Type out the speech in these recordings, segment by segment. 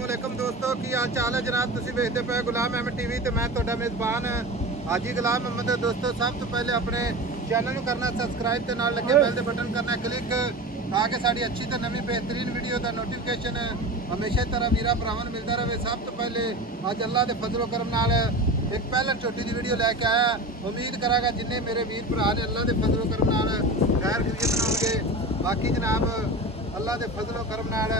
अस्सलामुअलैकुम दोस्तों की हाल चाल है जनाब। तुसीं वेखदे पे गुलाम अहमद टीवी ते मैं तुहाडा मेज़बान हाजी गुलाम अहमद। दोस्तों सब तो पहले अपने चैनल को करना सब्सक्राइब ते नाल लगे बेल दे बटन करना क्लिक ताकि साड़ी अच्छी ते नवी बेहतरीन वीडियो का नोटिफिकेशन हमेशा तरह वीरा भरावां नूं मिलता रहे। सब तो पहले अज अल्लाह के फजलो करम नाल एक पहलन छोटी दी वीडियो लैके आया। उम्मीद करांगा जिन्ने मेरे वीर भरा ने अल्लाह के फजलो करम नाल खैर खरीद बनाओगे। बाकी जनाब अल्लाह के फजलो करम नाल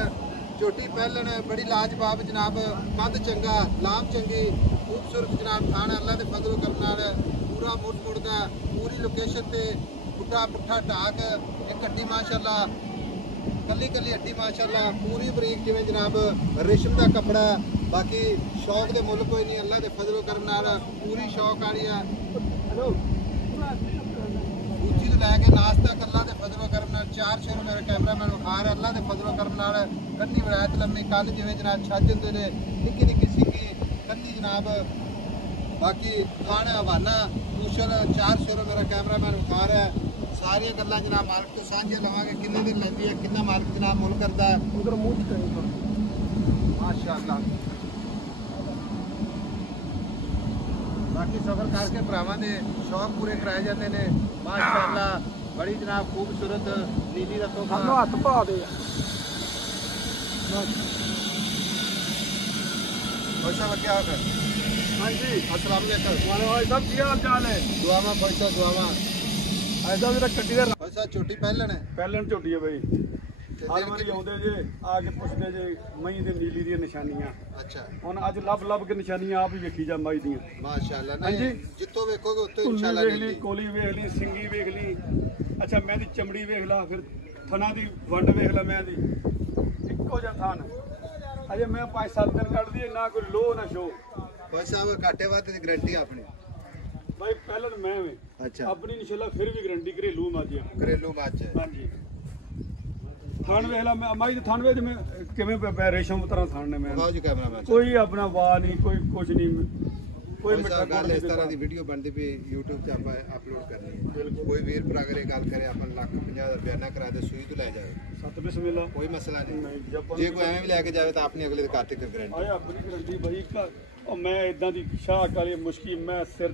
छोटी पहलन बड़ी लाजवाब जनाब, कद चंगा, लाम चंगी, खूबसूरत जनाब थान अल्लाह के फजलो करम नाल पूरा मुड़ मुड़दा पूरी लोकेशन ते पुट्ठा पुट्ठा ढाक एक हड्डी माशाअल्लाह कली कली हड्डी माशाअल्लाह पूरी बरीक जिवें जनाब रेशम का कपड़ा। बाकी शौक के मुल कोई नहीं, अल्लाह के फजलो करम नाल पूरी शौक वाली है। ऊंची तो लैके नाश तक अल्लाह के फजलो करम नाल चार शेर मेरे कैमरा मैन विखा रहा अल्लाह के फजलो करम नाल कन्नी वलायत लम्मी कल जिवें जनाब छज होंदे ने निक्की निक्की सिक्की कन्नी जनाब। बाकी खाना हवाना कुशल चार शेर मेरा कैमरा मैन विखा रहा है। सारिया गल्लां जनाब मालिक तो सांझियां लवांगे किन्ने दिन लैंदी है कितना मालिक जनाब मुल करदा है उधर मुंह माशाअल्लाह। बाकी सफर करके भरावां दे शौक पूरे कराए जाते हैं माशाअल्लाह। बड़ी जनाब खूबसूरत नीली रखो हाथ पा दे पैसा क्या होगा। हाँ जी अस्सलाम वालेकुम सब क्या हाल चाल है। दुआवा पैसा दुआवा ऐसा मेरा कट्टी का पैसा छोटी पहलन है पहलन छोटी है भाई। हर वारी आउंदे जे आके पुछदे जे मई दे नीली दी निशानियां। अच्छा हुन अज लब लब के निशानियां आप ही वेखी जा मई दी माशाअल्लाह। नहीं जित्तो वेखोगे उत्तो इंशाअल्लाह वेख ली कोली वेख ली सिंगी वेख ली। अच्छा मैं दी चमड़ी वेख ला फिर थना दी वंड वेख ला। मैं दी इक्को जिहा थान अजे मैं 5-7 दिन कट दी ना कोई लो ना शो पैसा घाटे वादे दी गारंटी अपनी भाई पहले तो मैं अच्छा अपनी इंशाल्लाह फिर भी गारंटी घरेलू मच है घरेलू मच है। हाँ जी थान वेख ला मैं माई दे थान वेच में किवें रेशम तरह थान ने मैं कोई अपना वाह नहीं कोई कुछ नहीं कोई गल इस तरह की वीडियो बनती भी यूट्यूब से आप अपलोड करनी है। कोई वीर भरा अगर गल करे अपन लाख 50 रुपया ना करा दे सुई तो लै जाए सत बिस्मिल्लाह कोई मसला नहीं। जे कोई एवं भी लैके जाए तो अपनी अगले घर तक गारंटी अपनी गारंटी भाई। मैं इदा की शाह वाली मुश्किल मैं सिर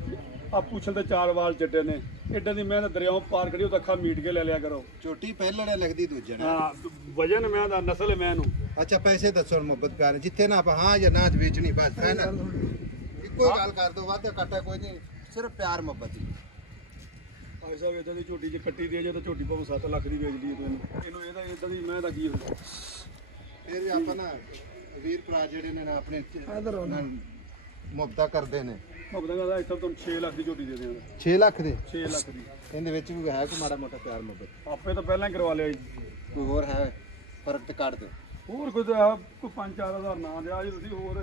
आ पूछल ते 4 वाल चट्टे ने एडा दी मैं दरियाओं पार करी तो अखा मीट के ले लिया करो छोटी पहले लगती दूजे हाँ वजन मैं दा नस्ल मैं नू। अच्छा पैसे दसो मुहब्बत प्यार जिथे ना हाँ या ना बेचनी बस है ना कोई गल कर दो वादा कट्टा कोई नहीं सिर्फ प्यार मुहब्बत ही। भाई साहब इदा दी झोटी जे कट्टी दे जे तो झोटी भावें 7 लाख दी बेच ली तैनूं इनू इदा इदा दी मैं दा की फिर आप ना वीर भरा जेडे ने अपने मुहब्बत करते हैं मुहब्बत करदा इत्थे तुहानूं 6 लाख दी झोटी दे देंगे 6 लाख दी 6 लाख दी इहदे विच भी है कोई माड़ा मोटा प्यार मुहब्बत आपे तो पहले ही करवा लिया कोई होर है फर्क ते काट दे होर कोई 5-4 हज़ार ना दे आज तुसीं होर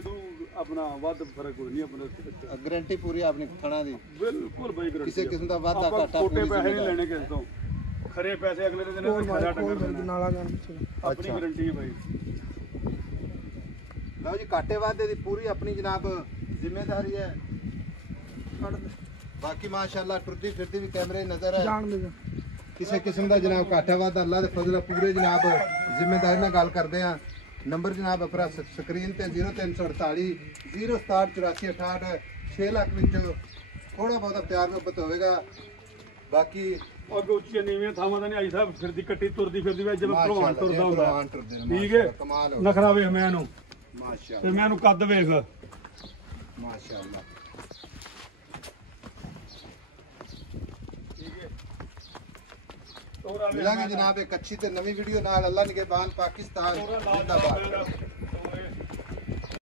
इदों अपना वध फर्क कोई नहीं अपने गारंटी पूरी अपनी थणा दी बिल्कुल भाई गारंटी किसी किस्म दा वादा घाटा छोटे पैसे नहीं लेने किस तो खरे पैसे अगले दिन खरा डंगर नाला जान अपनी गारंटी है भाई। लो जी घाटे वादे दी पूरी अपनी जनाब जिम्मेदारी है। बाकी माशाअल्लाह टुरदी फिरदी भी कैमरे नजर है किसी किस्म का जनाब घाटा वादा अल्लाह के फजल पूरे जनाब जिम्मेदारी नाल गल करदे हां। नंबर जनाब अपना स्क्रीन ते 0348 067 84 68 6 लाख विचों थोड़ा बहुत प्यार मुहब्बत होगा। बाकी अगे उच्चियां नीवियां थावां दा नहीं आई साहब फिरदी कट्टी तुरदी फिरदी वे जिवें भलवान तुरदा हुंदा ठीक है नखरा वेख मैं नूं माशाअल्लाह ते मैं नूं कद वेख माशाअल्लाह ठीक है। मिलांगे जनाब एक अच्छी ते नवी वीडियो नाल। अल्लाह निगहबान पाकिस्तान जिंदाबाद।